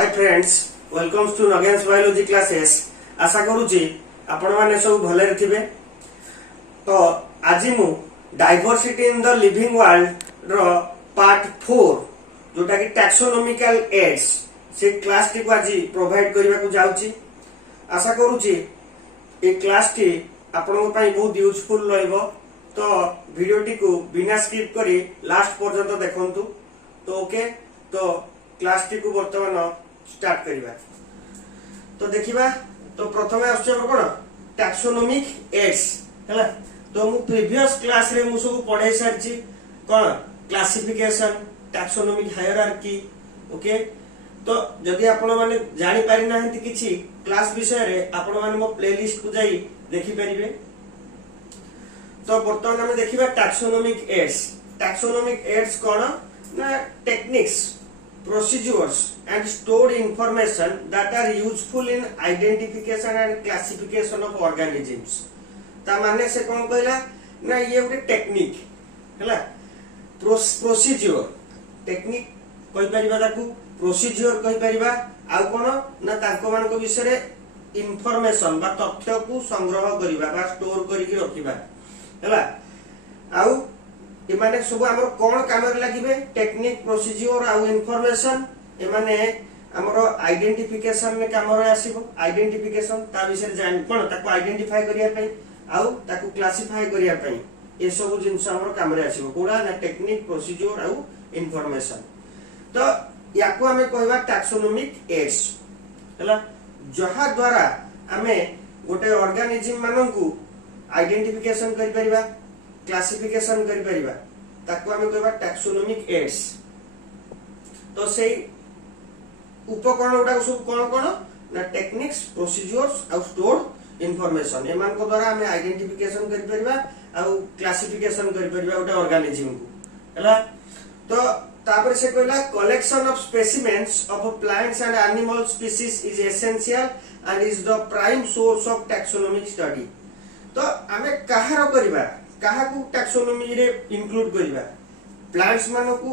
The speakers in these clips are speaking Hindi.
Hi friends, welcome to Nagen's biology classes. आशा करूची आपण माने सब भले थिबे। तो आज मु diversity in the living world रो पार्ट 4 जोटा कि टैक्सोनॉमिकल एड्स से क्लास टी को आज प्रोवाइड करबा को जाउची। आशा करूची ए क्लास टी आपण को पई बहुत यूजफुल रहइबो। तो वीडियो टी को बिना स्किप करी लास्ट पर्यंत देखंतु। तो ओके, तो क्लास टी को वर्तमान स्टार्ट करिबा। तो देखिबा, तो प्रथमे आछे हमर कोन टैक्सोनॉमिक एड्स हैला। तो मु प्रीवियस क्लास रे मु सब पढाई सारची कोन क्लासिफिकेशन, टैक्सोनॉमिक हायरार्की। ओके, तो जदि आपण माने जानि पारि नाहंती किछि क्लास विषय रे आपण माने मो प्लेलिस्ट को जाई देखि परिबे। तो वर्तमान हम देखिबा टैक्सोनॉमिक एड्स। टैक्सोनॉमिक एड्स कोन ना techniques, procedures and stored information that are useful in identification and classification of organisms। ता माने से कोन कहला ना ये ଗୋଟେ टेक्निक हैला। प्रोसीजर टेक्निक कहि परिबा, ताकू प्रोसीजर कहि परिबा। आ कोन ना ताको मान को विषय रे इंफॉर्मेशन बा तथ्य को संग्रह करिबा बा स्टोर करि के रखिबा हैला। आउ ए माने सब हमर कोन काम रे लागिबे, टेक्निक, प्रोसीजर आ इंफॉर्मेशन। ए माने हमर आइडेंटिफिकेशन में काम रे आसीबो। आइडेंटिफिकेशन ता विषय जान कोन ताको आइडेंटिफाई करिया पई आ ताको क्लासिफाई करिया पई ए सब जिंस हमर काम रे आसीबो। कोडा ना टेक्निक, प्रोसीजर आ इंफॉर्मेशन। तो याको हमें कहबा टैक्सोनॉमिक एड्स हैला, जहा द्वारा हमें गोटे ऑर्गेनिज्म माननकू आइडेंटिफिकेशन करि परिबा, क्लासिफिकेशन करि परिबा, ताको हमें कहबा टैक्सोनॉमिक एड्स। तो सेही उपकरण उडा सब कोन कोन ना टेक्निक्स, प्रोसीजर्स आ स्टोर्ड इंफॉर्मेशन। एमान को द्वारा हमें आइडेंटिफिकेशन करि परिबा आ क्लासिफिकेशन करि परिबा उडा ऑर्गेनिज्म को हैला। तो तापर से कहला collection of specimens of plants and animal species is essential and is the prime source of taxonomic study. तो हमें कहारो करिबा, कहा को टैक्सोनॉमी रे इंक्लूड करिबा, प्लांट्स मानो को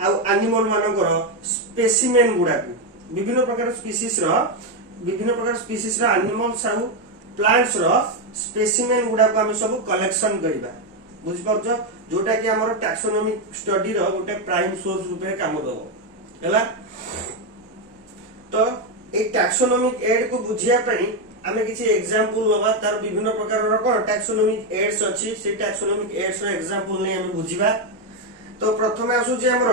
आ एनिमल मानो को स्पेसिमेन गुडा को विभिन्न प्रकार स्पीशीज रो एनिमल्स आ प्लांट्स रो स्पेसिमेन गुडा को हम सब कलेक्शन करिबा। बुझि परछो, जोटा कि हमर टैक्सोनॉमिक स्टडी रो गोटे प्राइम सोर्स रूप रे काम दबो हैला। तो ए टैक्सोनॉमिक एड को बुझिया पई हमें किसी एग्जांपल बाबा तार विभिन्न प्रकार रो कोन टैक्सोनॉमिक एड्स अछि। से टैक्सोनॉमिक एड्स रो एग्जांपल नै हम बुझिबा। तो प्रथमे आसु जे हमर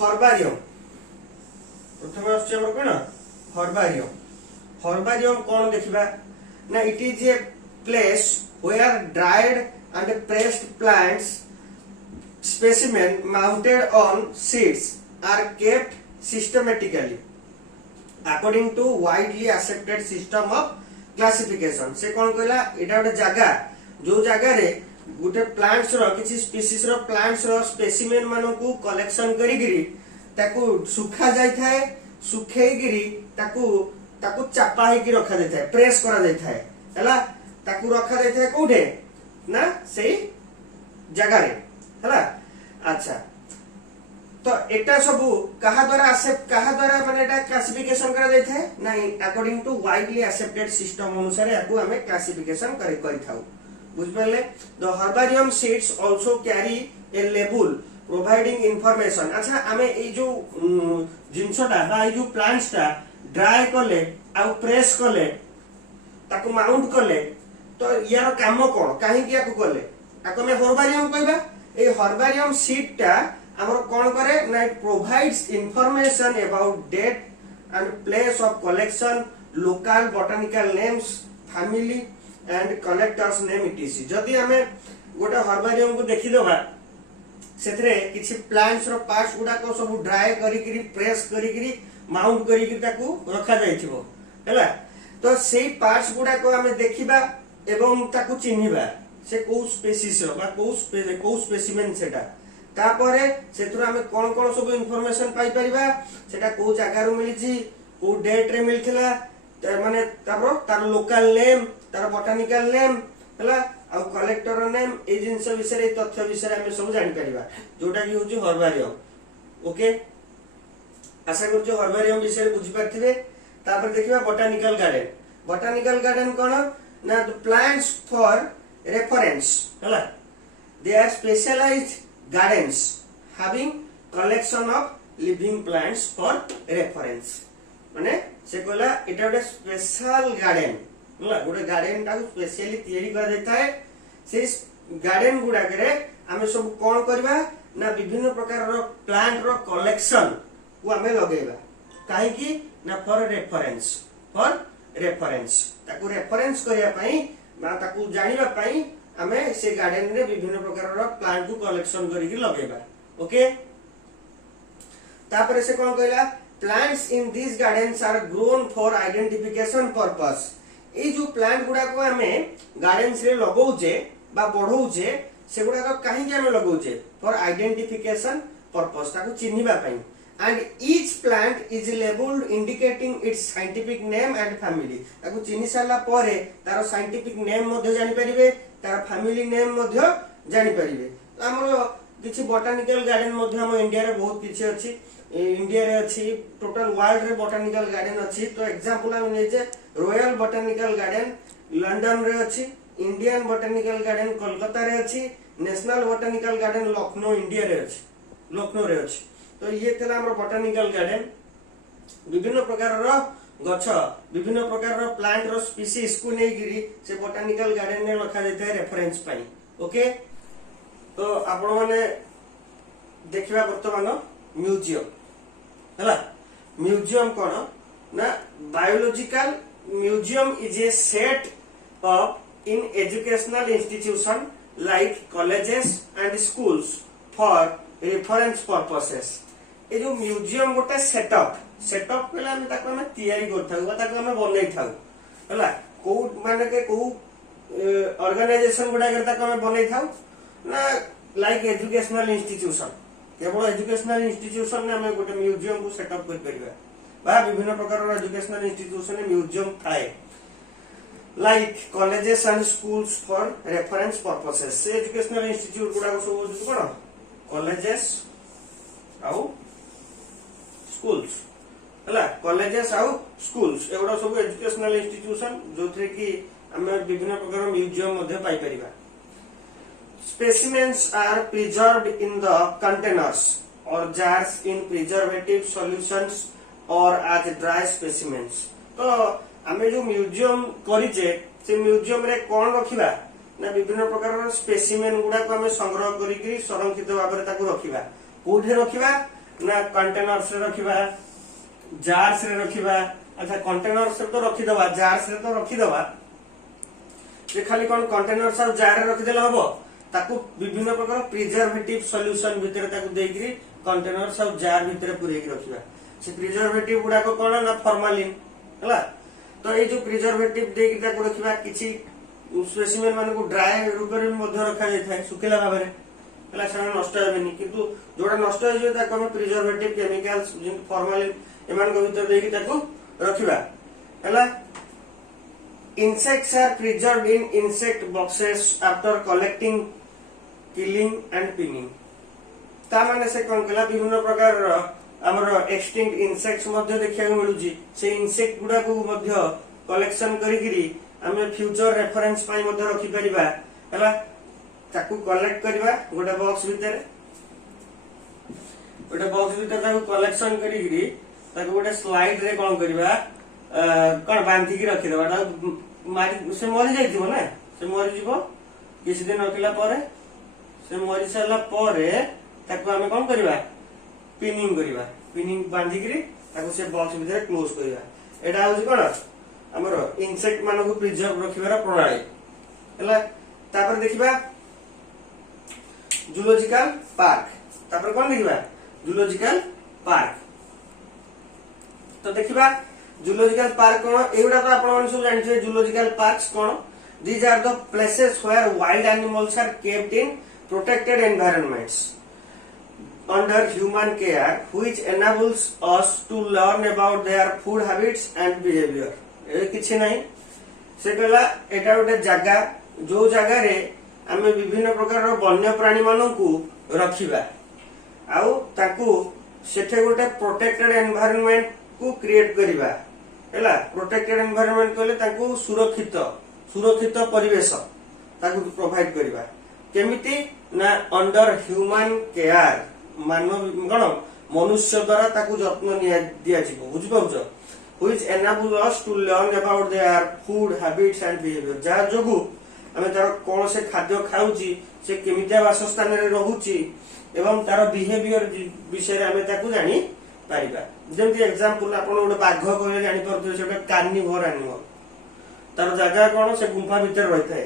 हर्बारियम। प्रथमे आसु हमर कोन हर्बारियम। हर्बारियम कोन देखिबा ना, it is a place where dried and pressed plants specimen mounted on sheets are kept systematically according to widely accepted system of classification। से कौन कहला, एटा गोटे जगह जो जगह रे गोटे प्लांट्स रो किछि स्पीशीज रो प्लांट्स रो स्पेसिमेन मानो को कलेक्शन करी गिरी ताकू सुखा जाय थाए, सुखेई गिरी ताकू चापा हे की रखा जाय थाए, प्रेस करा जाय थाए हैला। ताकू रखा जाय थाए कोठे ना सही जगह रे हैला। अच्छा, तो एटा सब कहा द्वारा माने एटा क्लासिफिकेशन करा जाय थाए ना, according to widely accepted system अनुसार याकू हमें क्लासिफिकेशन करि थाउ। बुझ पले। The herbarium sheets also carry a label providing information. अच्छा, हमें ए जो जिंसटा बा ए जो प्लांट्स टा ड्राई करले आ प्रेस करले ताकू माउंट करले, तो यार काम कोन काहे कि याकू करले आको में हर्बारियम कहबा। ए हर्बारियम शीट टा हमर कोन करे ना, it provides information about date and place of collection, local botanical names, family and collector's name etc. जदी हमें गोटे हर्बारियम को देखि दबा, सेथरे किछि प्लांट्स रो पार्ट्स गुडा को सब ड्राई करी करी प्रेस करी करी माउंट करी करी ताकू रखा जायथिबो हैला। तो सेही पार्ट्स गुडा को हमें देखिबा एवं ताकू चिन्हिबा से को स्पेसीस रो बा को स्पेसिमेन सेटा। तापरे सेथुरा हमें कोन कोन सब इंफॉर्मेशन पाई परिबा, सेटा को जगह रो मिली छी, को डेट रे मिलथिला, माने तार लोकल नेम, तार बॉटनिकल नेम हैला, आ कलेक्टर नेम, ए जिंस विषय रे तथ्य विषय हमें सब जानि परिबा, जोटा कि होची हर्बारियम। ओके, आशा करूँ हर्बारियम विषय बुझी पार्थिबे। तापर देखिबा बोटानिकल गार्डन। बोटानिकल गार्डन कोन ना प्लांट्स फॉर रेफरेंस हला they are specialized gardens having collection of living plants for reference माने से कहला एटा गोटे स्पेशल गार्डन हला गोटे गार्डन टा स्पेशली तैयारी कर देता है। से गार्डन गुडा करे आमे सब कोन करबा ना विभिन्न प्रकार रो प्लांट रो कलेक्शन को आमे लगेबा काहे की ना फॉर रेफरेंस ताकू रेफरेंस करिया पई बा ताकू जानिबा पई आमे से गार्डन रे विभिन्न प्रकार रो प्लांट को कलेक्शन करी लगेबा। ओके तापर से कोन कहला plants in this gardens are grown for identification purpose. ए जो प्लांट गुडा को हमें गार्डन्स रे लगाउचे बा बढ़ाउचे से गुडा को काहे के हमें लगाउचे फॉर आइडेंटिफिकेशन पर्पस ताकू चिन्हिबा पई and each plant is labeled indicating its scientific name and family। ताकू चिन्हि साला परे तार scientific name मध्ये जानि परिबे तार family name मध्ये जानि परिबे। हमरो किछि बोटानिकल गार्डन मध्ये हम इंडिया रे बहुत किछि अछि इंडिया रे अछि टोटल वर्ल्ड रे बोटानिकल गार्डन अछि। तो एग्जांपल हम नै जे रॉयल बोटानिकल गार्डन लंदन रे अछि इंडियन बोटानिकल गार्डन कोलकाता रे अछि national botanical garden Lucknow India रे अछि लखनऊ रे अछि। तो ये तेला हमर बोटानिकल गार्डन विभिन्न प्रकार रो गछ विभिन्न प्रकार रो प्लांट रो स्पीसीज को नै गिरी से बोटानिकल गार्डन ने रखा जाता है रेफरेंस पाई। ओके तो आपण माने देखिबा वर्तमान म्यूजियम हला म्यूजियम कोन ना biological museum is a set of in educational institution like colleges and schools for reference purposes. ए जो म्यूजियम गोटे सेटअप पहले हम ताको हम तैयारी करथाउ बा ताको हम बनै थाउ हला को माने के को ऑर्गेनाइजेशन गुडा के ताको हम बनै थाउ ना लाइक एजुकेशनल इंस्टीट्यूशन केवल एजुकेशनल इंस्टीट्यूशन ने हम गोटे म्यूजियम को सेटअप कर परिबा बा विभिन्न प्रकार एजुकेशनल इंस्टीट्यूशन ने म्यूजियम थाए like colleges and schools for reference purposes. से एजुकेशनल इंस्टीट्यूट गुडा को सब कोन कॉलेजेस आउ स्कूल्स हला कॉलेजेस आउ स्कूल्स एवडा सब एजुकेशनल इंस्टीट्यूशन जोथरे कि हमें विभिन्न प्रकार म्यूजियम मध्ये पाई परिबा। Specimens are preserved in the containers or jars in preservative solutions or as dry specimens। तो हमें जो म्यूजियम करिजे से म्यूजियम रे कोन रखिबा ना विभिन्न प्रकार स्पेसिमेन गुडा को हमें संग्रह करी संरक्षित भाव में ताकू रखिबा कोठे रखिबा ना कंटेनर्स रे रखिबा जार्स रे रखिबा। अच्छा कंटेनर्स रे तो रखि दबा जार्स रे तो रखि दबा जे खाली कोन कंटेनर्स और जार रे रखि देले हबो ताकू विभिन्न प्रकार प्रिजर्वेटिव सॉल्यूशन भीतर ताकू देइकरी कंटेनर्स और जार भीतर पुरै के रखिबा। से प्रिजर्वेटिव गुडा को कोन ना फॉर्मालिन हला तो ए जो प्रिजर्वेटिव देइकरी ताकू रखिबा किछि स्पेसिमेन मान को ड्राई रूप रे मध्ये रखा जाय थाए सुकेला भाबरे हला से नष्ट हेबेनी किंतु जोडा नष्ट हो जे ताको हम प्रिजर्वेटिव केमिकल्स जिन फॉर्मालिन एमान को भीतर देइकरी ताकू रखिबा हला। Insects are preserved in insect boxes after collecting, killing and pinning। ता माने से कोन कला विभिन्न प्रकार हमर एक्सटिंक्ट इंसेक्ट्स मध्ये देखिया मिलुची से इंसेक्ट गुडा को मध्ये कलेक्शन करिगिरी हमें फ्यूचर रेफरेंस पाई मध्ये रखि परिबा हला ताकू कलेक्ट करबा गोटे बॉक्स भीतर ताकू कलेक्शन करिगिरी ताकू गोटे स्लाइड रे कोन करबा कोन बांधी की रखि देबा मारी से मरि जाइथिबो ना से मरि जिवो किछि दिन रखिला परे से मरि साला परे ताकू हमें कोन करबा पिनिंग बांधी करी ताकू से बॉक्स भीतर क्लोज करबा। एडा होछि कोन हमर इंसेक्ट मानो को प्रिजर्व रखिबार प्रणाली हला। तापर देखिबा जूलॉजिकल पार्क तापर कोन देखिबा जूलॉजिकल पार्क। तो देखिबा जूलॉजिकल पार्क कोन एगुडा तो आपण सब जानिछे जूलॉजिकल पार्क्स कोन these are the places where wild animals are kept in protected environments under human care which enables us to learn about their food habits and behavior। ए किछि नै से कहला एटा गोटे जागा जो जागा रे हमें विभिन्न प्रकार वन्य प्राणी मानन को रखिबा आउ ताकू सेठे गोटे प्रोटेक्टेड एनवायरनमेंट को क्रिएट करिबा हैला। प्रोटेक्टेड एनवायरनमेंट कहले ताकू सुरक्षित सुरक्षित परिवेश ताकू प्रोवाइड करिबा केमिति ना अंडर ह्यूमन केयर मानव गण मनुष्य द्वारा ताकू जत्न दिया जिवो बुझि पाउछ which enable us to learn about their food habits and behavior जा जोगु हमें तार कोन से खाद्य खाउची से केमितिया वासस्थान रे रहूची एवं तार बिहेवियर विषय हमें ताकू जानी पारिबा। जेमति एग्जांपल आपण गोटे बाघ कहले जानि परथि सेटा कार्निवोर एनिमल तार जगह कोन से गुफा भीतर रहथाय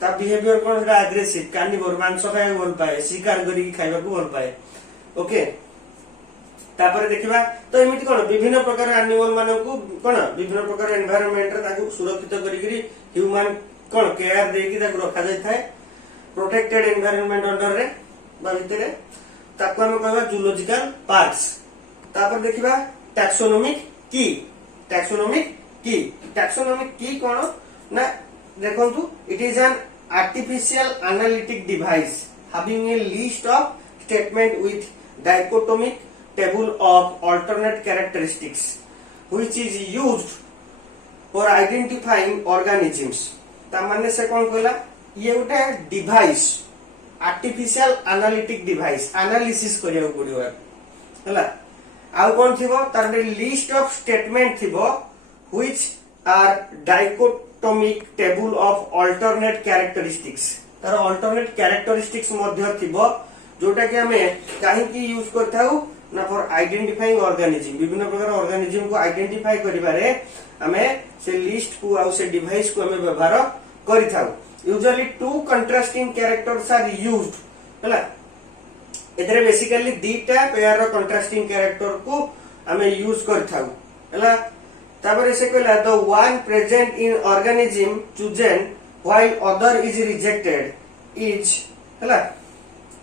ता बिहेवियर कोन सेटा एग्रेसिव कार्निवोर मांस खाय भल पाए शिकार करी खाइबा को भल पाए ओके। तापर देखिबा तो एमिति कोन विभिन्न प्रकार एनिमल मानकू कोन विभिन्न प्रकार एनवायरनमेंट रे ताकू सुरक्षित करिकरी ह्यूमन कोन केयर देकी ताकू रखा जाय थाए प्रोटेक्टेड एनवायरनमेंट अंडर रे बा भितरे ताकू हम कहबा जूलॉजिकल पार्क्स। तापर देखिबा टैक्सोनॉमिक की टैक्सोनॉमिक की कोन ना देखंतु it is an artificial analytic device having a list of statement with dichotomic table of alternate characteristics which is used for identifying organisms। ता माने से कोन कहला ये उठे device artificial analytic device analysis करिया पड़ियो हला। आउ कोन थिबो तार लिस्ट ऑफ स्टेटमेंट थिबो which are dichotomic table of alternate characteristics तार alternate characteristics मध्य थिबो जोटा कि हमें काहे की यूज करथाउ ना फॉर आइडेंटिफाइंग ऑर्गेनिज्म विभिन्न प्रकार ऑर्गेनिज्म को आइडेंटिफाई करिबारे हमें से लिस्ट को आ से डिवाइस को हमें व्यवहार करिथाउ। Usually two contrasting characters are used हला एतरे बेसिकली दीटा पेयर रो कंट्रास्टिंग कैरेक्टर को हमें यूज करथाउ हला। तापर से कहला the one present in organism chosen while other is rejected is हला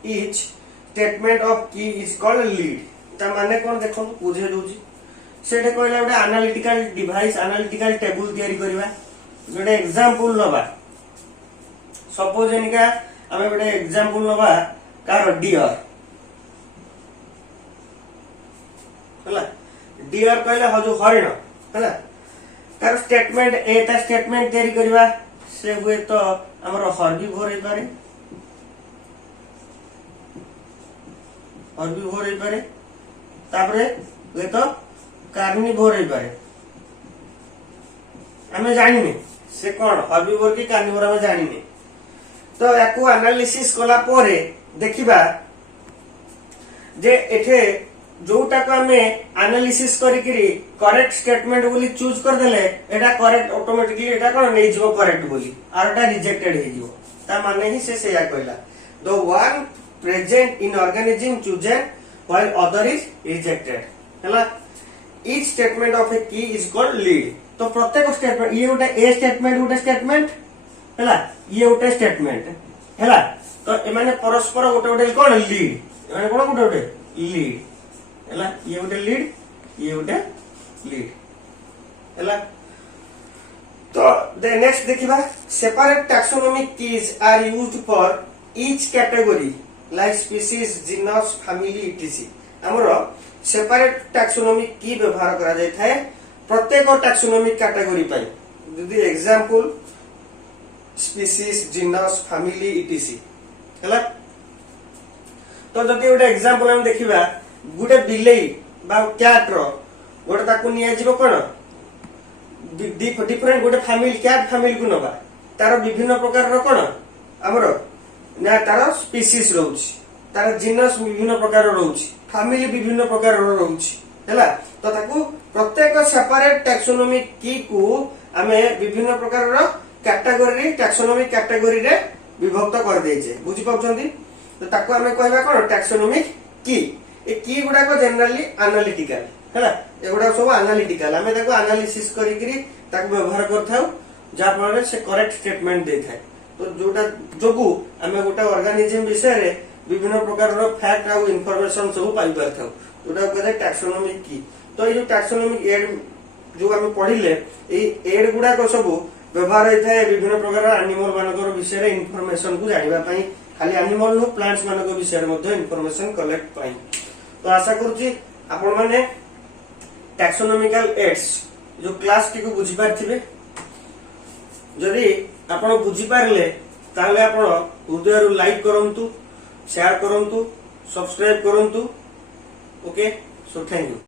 each statement of key is called lead. ता माने कोन देखो बुझे दोची सेटे कहला गोटे एनालिटिकल डिवाइस एनालिटिकल टेबल तयारी करबा गोटे एग्जांपल नबा सपोज एनिका हमें गोटे एग्जांपल नबा कार डियर हला डियर कहले ह जो हरिण हला कार स्टेटमेंट ए ता स्टेटमेंट तयारी करबा से हुए तो हमर हर्बीवोर हे पारे हर्बीवोर हे पारे तापरे हुए तो कार्निवोर हे पारे हमें जानिने से कोन हर्बीवोर की कार्निवोर हमें जानिने। तो याकू एनालिसिस कला पोरे देखिबा जे एठे जोटा को हमें एनालिसिस करिकरी करेक्ट स्टेटमेंट बोली चूज कर देले एटा करेक्ट ऑटोमेटिकली एटा कोन नै जिवो करेक्ट बोली आर एटा रिजेक्टेड हे जिवो ता माने ही से या कहला the one present in organism chosen while other is rejected हला। each statement of a key is called lead। तो प्रत्येक स्टेटमेंट ये उठे ए स्टेटमेंट उठे स्टेटमेंट हला ये उठे स्टेटमेंट हला तो ए माने परस्पर उठे उठे कोन लीड माने कोन उठे उठे लीड हला ये उठे लीड ये उठे लीड हला। तो द नेक्स्ट देखिबा separate taxonomic keys are used for each category like species genus family etc हमरो सेपरेट टैक्सोनॉमिक की व्यवहार करा जाय थाए प्रत्येक टैक्सोनॉमिक कैटेगरी पाई यदि example species genus family etc. हला। तो जदि गोटे एग्जांपल हम देखिबा गोटे बिलेई बा कैट रो गोटे ताकू निया जिवो कोन डिफरेंट गोटे फैमिली कैट फैमिली को नबा तार विभिन्न प्रकार रो कोन हमरो ना तार स्पीसीज रहउछि तार जीनस विभिन्न प्रकार रहउछि फैमिली विभिन्न प्रकार रहउछि हैला। तो ताकू प्रत्येक सेपरेट टैक्सोनॉमिक की को हमें विभिन्न प्रकार रो कैटेगरी टैक्सोनॉमिक कैटेगरी रे विभक्त कर देइछे बुझि पाउछंती। तो ताकू हमें कहबा कोन टैक्सोनॉमिक की ए की गुडा को जनरली एनालिटिकल हैला एगुडा सब एनालिटिकल हमें ताकू एनालिसिस करिकरी ताकू व्यवहार करथाउ जा फल से करेक्ट स्टेटमेंट दे थाए। तो जोटा जोगु हमें गोटे ऑर्गेनिज्म विषय रे विभिन्न प्रकार रो फैक्ट आ इंफॉर्मेशन सब पाई परथाउ जोटा कहले टैक्सोनॉमिक की। तो ये टैक्सोनॉमिक एड जो हमें पढ़िले ए एड गुडा को सब व्यवहार होय थाए विभिन्न प्रकार एनिमल मानकर विषय रे इंफॉर्मेशन को जानिबा पई खाली एनिमल नो प्लांट्स मानक विषय रे मध्ये इंफॉर्मेशन कलेक्ट पई। तो आशा करूची आपण माने टैक्सोनॉमिकल एड्स जो क्लास टी को बुझी पारथिबे जदि आपण बुझी पारले ताहले आपण हृदय लाइक करंतु शेयर करंतु सब्सक्राइब करंतु ओके सो थैंक यू।